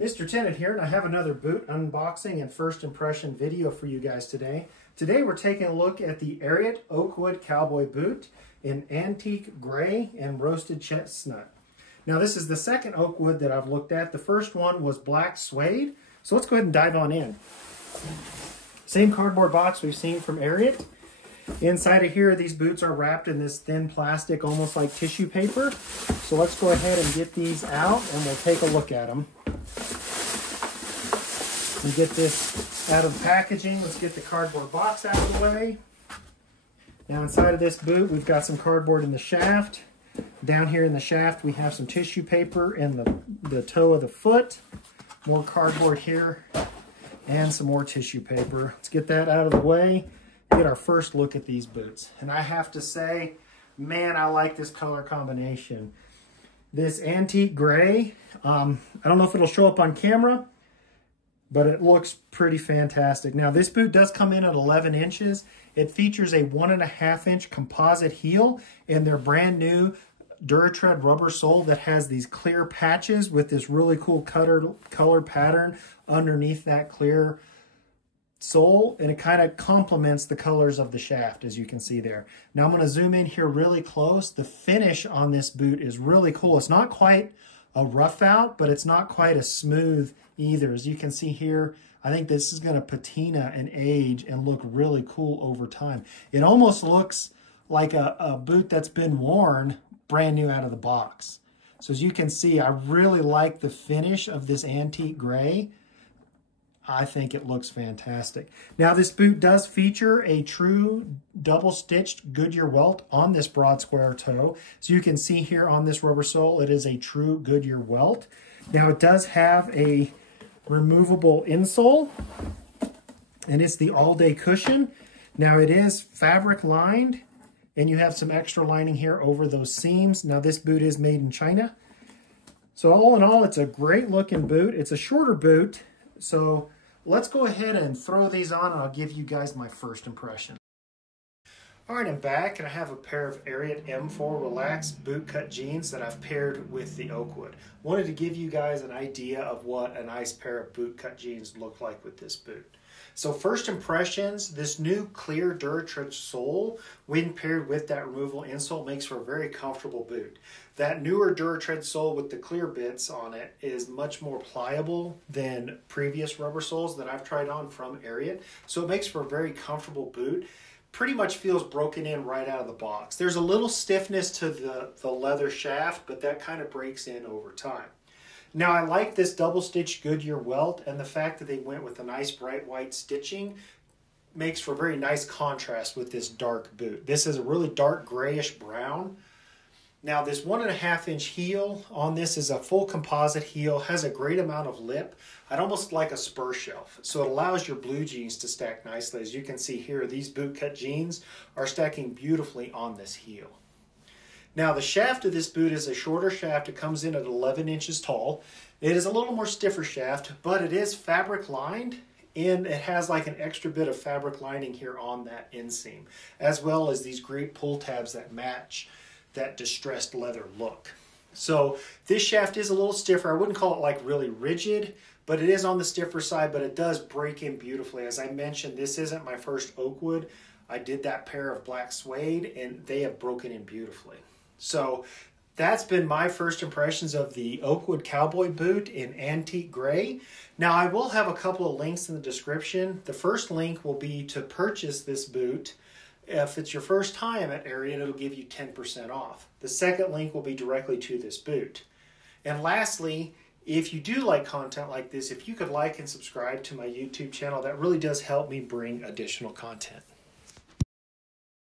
Mr. Tennant here, and I have another boot unboxing and first impression video for you guys today. Today we're taking a look at the Ariat Oakwood Cowboy boot in antique gray and roasted chestnut. Now this is the second Oakwood that I've looked at. The first one was black suede, so let's go ahead and dive on in. Same cardboard box we've seen from Ariat. Inside of here, these boots are wrapped in this thin plastic, almost like tissue paper. So let's go ahead and get these out and we'll take a look at them. And get this out of the packaging. Let's get the cardboard box out of the way. Now inside of this boot, we've got some cardboard in the shaft. Down here in the shaft, we have some tissue paper in the toe of the foot. More cardboard here and some more tissue paper. Let's get that out of the way. Get our first look at these boots. And I have to say, man, I like this color combination. This antique gray, I don't know if it'll show up on camera, but it looks pretty fantastic. Now this boot does come in at 11 inches. It features a 1.5 inch composite heel and their brand new Duratread rubber sole that has these clear patches with this really cool color pattern underneath that clear sole, and it kind of complements the colors of the shaft, as you can see there. Now I'm going to zoom in here really close. The finish on this boot is really cool. It's not quite a rough out, but it's not quite as smooth either. As you can see here, I think this is going to patina and age and look really cool over time. It almost looks like a boot that's been worn brand new out of the box. So as you can see, I really like the finish of this antique gray. I think it looks fantastic. Now this boot does feature a true double-stitched Goodyear welt on this broad square toe. So you can see here on this rubber sole, it is a true Goodyear welt. Now it does have a removable insole, and it's the all-day cushion. Now it is fabric lined, and you have some extra lining here over those seams. Now this boot is made in China. So all in all, it's a great looking boot. It's a shorter boot, so let's go ahead and throw these on and I'll give you guys my first impression. All right, I'm back and I have a pair of Ariat M4 Relaxed bootcut jeans that I've paired with the Oakwood. Wanted to give you guys an idea of what a nice pair of bootcut jeans look like with this boot. So first impressions, this new clear Duratread sole, when paired with that removable insole, makes for a very comfortable boot. That newer Duratread sole with the clear bits on it is much more pliable than previous rubber soles that I've tried on from Ariat. So it makes for a very comfortable boot. Pretty much feels broken in right out of the box. There's a little stiffness to the leather shaft, but that kind of breaks in over time. Now I like this double-stitched Goodyear welt, and the fact that they went with a nice bright white stitching makes for a very nice contrast with this dark boot. This is a really dark grayish brown. Now this 1.5 inch heel on this is a full composite heel, has a great amount of lip. I'd almost like a spur shelf. So it allows your blue jeans to stack nicely. As you can see here, these bootcut jeans are stacking beautifully on this heel. Now the shaft of this boot is a shorter shaft. It comes in at 11 inches tall. It is a little more stiffer shaft, but it is fabric lined, and it has like an extra bit of fabric lining here on that inseam, as well as these great pull tabs that match that distressed leather look. So this shaft is a little stiffer. I wouldn't call it like really rigid, but it is on the stiffer side, but it does break in beautifully. As I mentioned, this isn't my first Oakwood. I did that pair of black suede and they have broken in beautifully. So that's been my first impressions of the Oakwood Cowboy boot in antique gray. Now I will have a couple of links in the description. The first link will be to purchase this boot. If it's your first time at Ariat, it'll give you 10% off. The second link will be directly to this boot. And lastly, if you do like content like this, if you could like and subscribe to my YouTube channel, that really does help me bring additional content.